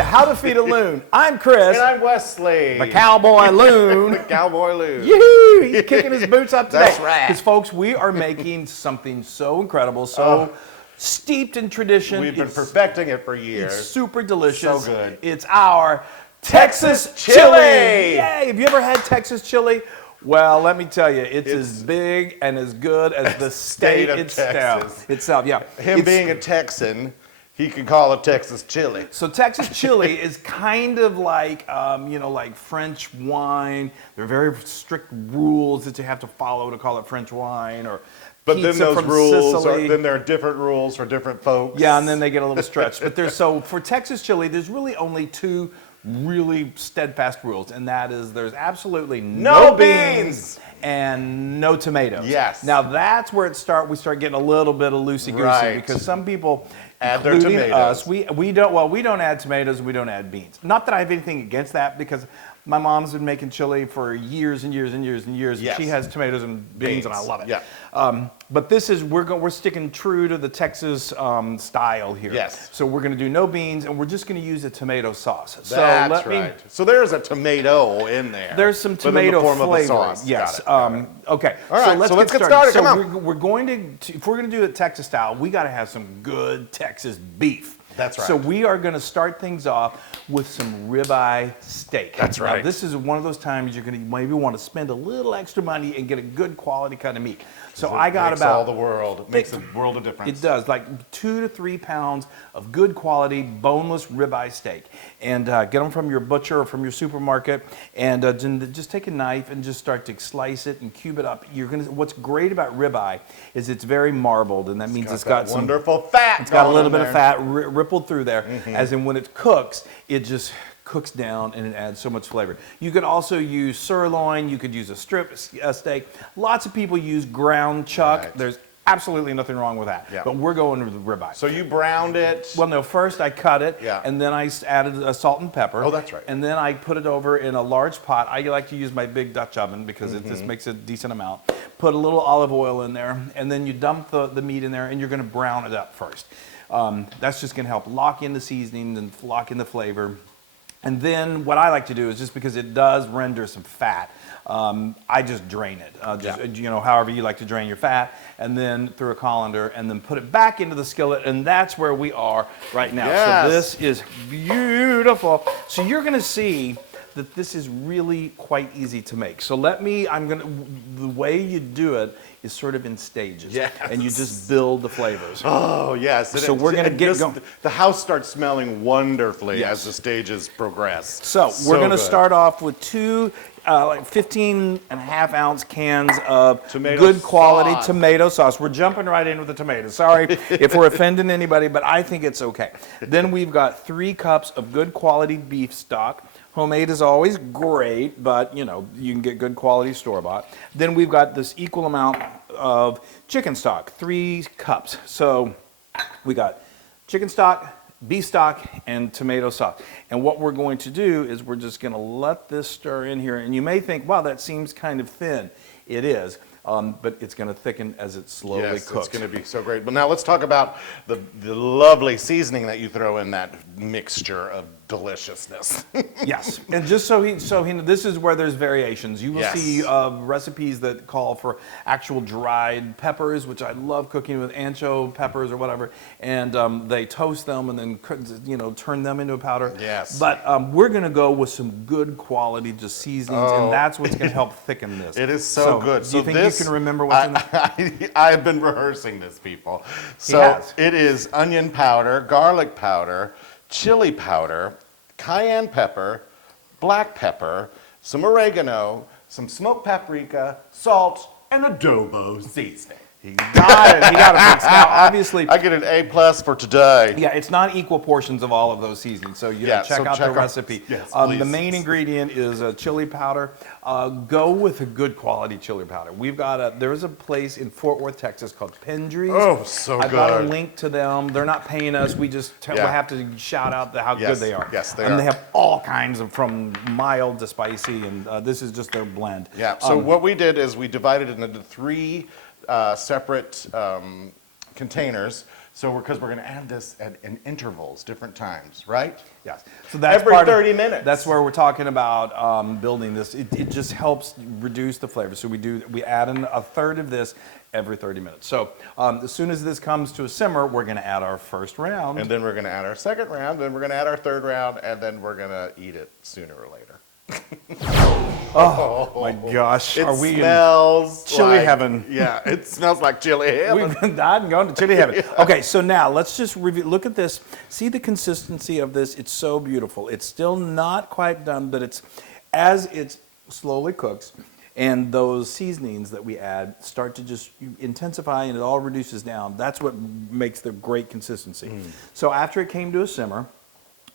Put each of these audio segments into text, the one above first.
to How to Feed a Loon. I'm Chris. And I'm Wesley. The Cowboy Loon. The Cowboy Loon. Yoo-hoo! He's kicking his boots up today. That's right. Because, folks, we are making something so incredible, so steeped in tradition. We've been perfecting it for years. It's super delicious. So good. It's our Texas chili. Yay! Have you ever had Texas chili? Well, let me tell you, it's as big and as good as the state of itself. Texas. Yeah. Him being a Texan, he can call it Texas chili. So Texas chili is kind of like, like French wine. There are very strict rules that you have to follow to call it French wine, or But pizza then those from rules, Sicily. then there are different rules for different folks. Yeah, and then they get a little stretched. But so for Texas chili, there's really only two really steadfast rules, and that is there's absolutely no beans and no tomatoes. Yes. Now that's where we start getting a little bit of loosey-goosey, Right. because some people, Add their including tomatoes. us, we don't add tomatoes, we don't add beans. Not that I have anything against that, because my mom's been making chili for years and years and years and years, and Yes. she has tomatoes and beans, and I love it. Yeah. But this is we're sticking true to the Texas style here. Yes. So we're going to do no beans, and we're just going to use a tomato sauce. So That's right. So there's a tomato in there. There's some but in the tomato form of a flavor. sauce. Yes. Got it. Okay. All right, so let's get started. So Come on. we're going to if we're going to do it Texas style, we got to have some good Texas beef. That's right. So we are going to start things off with some ribeye steak. That's Now, right. this is one of those times you're going to maybe want to spend a little extra money and get a good quality cut of meat. So I got makes about all the world. It makes a world of difference. It does, like 2 to 3 pounds of good quality boneless ribeye steak, and get them from your butcher or from your supermarket, and just take a knife and just start to slice it and cube it up. What's great about ribeye is it's very marbled, and that means it's got some wonderful fat. It's got a little bit of fat rippled through there, as in when it cooks, it just cooks down and it adds so much flavor. You could also use sirloin, you could use a strip steak. Lots of people use ground chuck. Right. There's absolutely nothing wrong with that. Yeah. But we're going with ribeye. So you browned it. Well, no, first I cut it, Yeah. and then I added salt and pepper. Oh, that's right. And then I put it over in a large pot. I like to use my big Dutch oven because it just makes a decent amount. Put a little olive oil in there, and then you dump the meat in there, and you're going to brown it up first. That's just going to help lock in the seasoning and lock in the flavor. And then what I like to do is, just because it does render some fat, I just drain it. However you like to drain your fat, and then through a colander, and then put it back into the skillet, and that's where we are right now. Yes. So this is beautiful. So you're going to see that this is really quite easy to make. So the way you do it is sort of in stages. Yes. And you just build the flavors. Oh, yes. So we're going to get going. The house starts smelling wonderfully Yes. as the stages progress. So we're going to good. start off with two 15.5-ounce cans of Tomato good quality sauce. tomato sauce. We're jumping right in with the tomatoes. Sorry if we're offending anybody, but I think it's okay. Then we've got 3 cups of good quality beef stock. Homemade is always great, but you can get good quality store-bought. Then we've got this equal amount of chicken stock, 3 cups. So we got chicken stock, beef stock, and tomato sauce. And what we're going to do is we're just going to let this stir in here. And you may think, wow, that seems kind of thin. It is. But it's going to thicken as it slowly cooks. It's going to be so great. But now let's talk about the lovely seasoning that you throw in that mixture of deliciousness. Yes, and just so this is where there's variations. You will Yes. see recipes that call for actual dried peppers, which I love cooking with ancho peppers or whatever, and they toast them and then turn them into a powder. Yes. But we're going to go with some good quality just seasonings, and that's what's going to help thicken this. It is so good. Do you think you can remember what's in it? I've been rehearsing this, people. So has. it is onion powder, garlic powder, chili powder, cayenne pepper, black pepper, some oregano, some smoked paprika, salt, and adobo seasoning. He got it. He got it. Mixed. Now, obviously, I get an A+ for today. yeah, it's not equal portions of all of those seasonings, so check out the recipe. Yes, the please. main ingredient is chili powder. Go with a good quality chili powder. There's a place in Fort Worth, Texas called Pendry's. Oh, so I've got a good. link to them. They're not paying us. We just we have to shout out how good they are. Yes, they and are. they have all kinds of, from mild to spicy, and this is just their blend. Yeah, so what we did is we divided it into 3 separate containers. So because we're going to add this in intervals, different times, right? Yes. So that's Every part 30 minutes. That's where we're talking about building this. It just helps reduce the flavor. So we add in a third of this every 30 minutes. So as soon as this comes to a simmer, we're going to add our first round. And then we're going to add our second round, then we're going to add our third round, and then we're going to eat it sooner or later. Oh my gosh! It Are we smells in chili like, heaven? Yeah, it smells like chili heaven. We've died and gone to chili heaven. Okay, so now let's just review. Look at this. See the consistency of this. It's so beautiful. It's still not quite done, but it's as it slowly cooks, and those seasonings that we add start to just intensify, and it all reduces down. That's what makes the great consistency. So after it came to a simmer,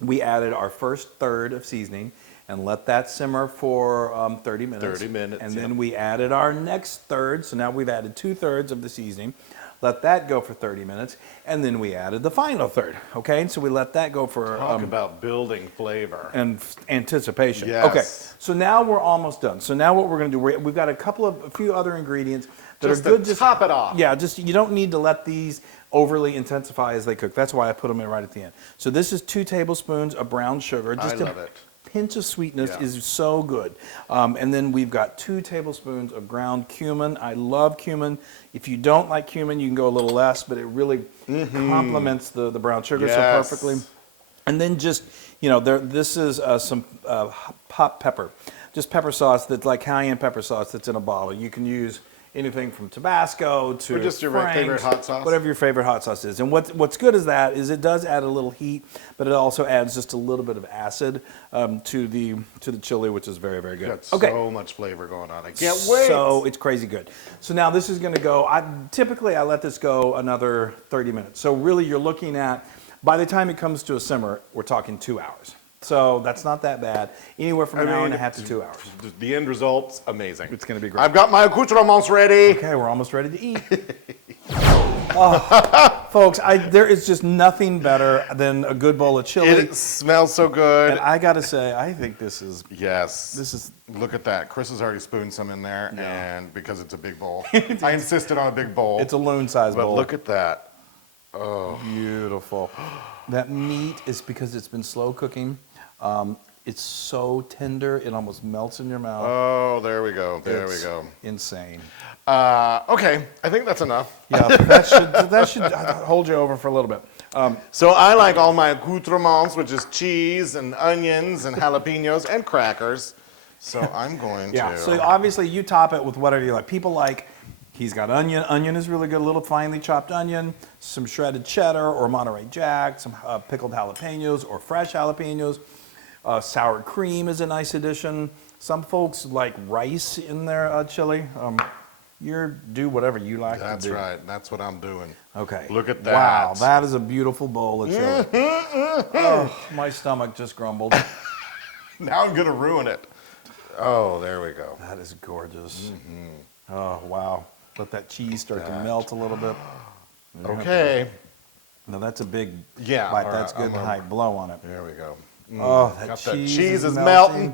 we added our first third of seasoning and let that simmer for 30 minutes. 30 minutes, And then we added our next third. So now we've added 2/3 of the seasoning. Let that go for 30 minutes. And then we added the final third. Okay, and so we let that go for Talk about building flavor. and anticipation. Yes. Okay, so now we're almost done. So now what we're going to do, we've got a few other ingredients that Just are good. to top it off. Yeah, just you don't need to let these overly intensify as they cook. That's why I put them in right at the end. So this is 2 tablespoons of brown sugar. Just I love it. Pinch of sweetness Yeah. is so good. And then we've got 2 tablespoons of ground cumin. I love cumin. If you don't like cumin, you can go a little less, but it really complements the brown sugar so Yes. perfectly. And then just, this is some hot pepper. Just pepper sauce that's like cayenne pepper sauce that's in a bottle. You can use anything from Tabasco to Or just your Frank's, favorite hot sauce? whatever your favorite hot sauce is. And what's good is that is it does add a little heat, but it also adds just a little bit of acid to the chili, which is very, very good. Got Okay, so much flavor going on. I can't wait. so it's crazy good. So now this is going to go. Typically I let this go another 30 minutes. So really you're looking at, by the time it comes to a simmer, we're talking 2 hours. So that's not that bad. Anywhere from an hour and a half to 2 hours. The end result's amazing. It's going to be great. I've got my accoutrements ready. Okay, we're almost ready to eat. Folks, there is just nothing better than a good bowl of chili. It smells so good. And I got to say, I think this is. Yes. Look at that. Chris has already spooned some in there, Yeah. and because it's a big bowl. I insisted on a big bowl. It's a Loon size But bowl. look at that. Beautiful. That meat is because it's been slow cooking. It's so tender, it almost melts in your mouth. Oh, there we go. There we It's go. Insane. Okay, I think that's enough. Yeah, that should hold you over for a little bit. So I like all my accoutrements, which is cheese and onions and jalapenos and crackers. So I'm going Yeah. to. So obviously you top it with whatever you like. People like. He's got onion. Onion is really good. A little finely chopped onion, some shredded cheddar or Monterey Jack, some pickled jalapenos or fresh jalapenos. Sour cream is a nice addition. Some folks like rice in their chili. You do whatever you like to That's do. right. That's what I'm doing. Okay. Look at that. Wow, that is a beautiful bowl of chili. Oh, my stomach just grumbled. Now I'm going to ruin it. Oh, there we go. That is gorgeous. Oh, wow. Let that cheese start to melt a little bit. Okay. No, that's a big Yeah, bite. all That's right, good I'm and high blow on it. There we go. Oh, that Got cheese, that cheese is melting.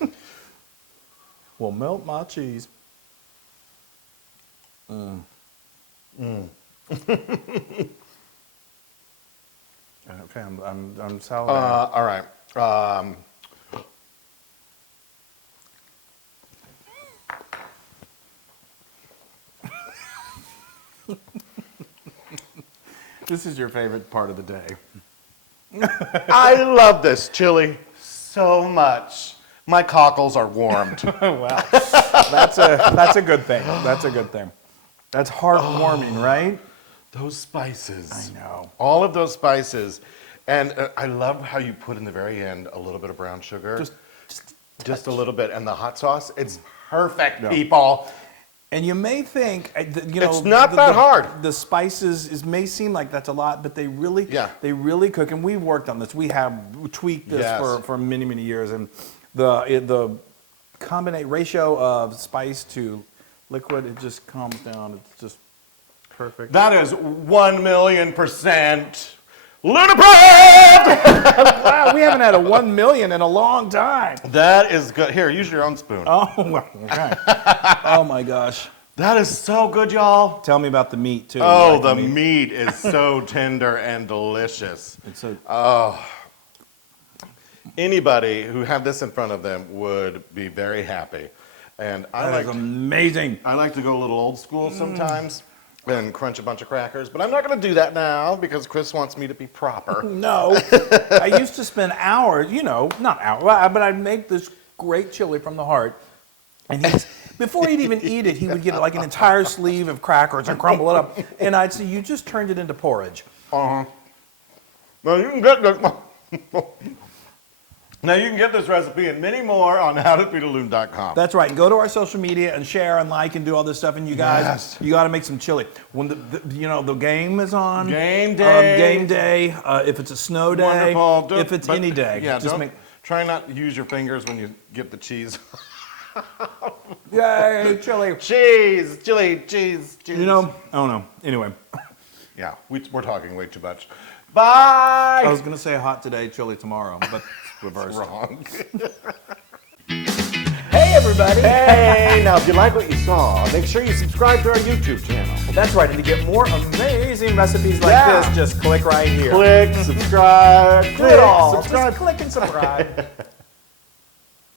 melting. Well, melt my cheese. Okay, I'm salivating. All right. This is your favorite part of the day. I love this chili so much. My cockles are warmed. Well, that's a good thing. That's a good thing. That's heartwarming, right? Those spices. I know. All of those spices. And I love how you put in the very end a little bit of brown sugar. Just a little bit. And the hot sauce, it's perfect, Yeah. people. And you may think, It's not that hard. The spices may seem like that's a lot, but they really cook. And we've worked on this. We have tweaked this Yes. for many, many years. And the combination ratio of spice to liquid, it just calms down. It's just perfect. That is 1,000,000% ludicrous! Wow, we haven't had a 1 million in a long time. That is good. Here, use your own spoon. Oh, well, okay. Oh my gosh. That is so good, y'all. Tell me about the meat too. Oh, You the like meat is so tender and delicious. It's so. Anybody who had this in front of them would be very happy. And That is amazing. I like to go a little old school sometimes and crunch a bunch of crackers, but I'm not going to do that now because Chris wants me to be proper. No, I used to spend hours, not hours, but I'd make this great chili from the heart. And before he'd even eat it, he would get like an entire sleeve of crackers and crumble it up. And I'd say, you just turned it into porridge. Uh-huh. Now you can get this. Now you can get this recipe and many more on howtofeedaloon.com. That's right. Go to our social media and share and like and do all this stuff. And you guys, Yes. you got to make some chili. When the game is on. Game day. Game day. If it's a snow day. Wonderful. If it's any day. Yeah, just try not to use your fingers when you get the cheese. Yay, chili. Cheese, chili, cheese, cheese. Oh no. Anyway, Yeah, we're talking way too much. Bye. I was gonna say hot today, chili tomorrow, but it's reversed. Wrong. Hey everybody. Hey, now if you like what you saw, make sure you subscribe to our YouTube channel. That's right. And to get more amazing recipes like Yeah. this, just click right here. Click, subscribe, Do it all. subscribe. Just click and subscribe.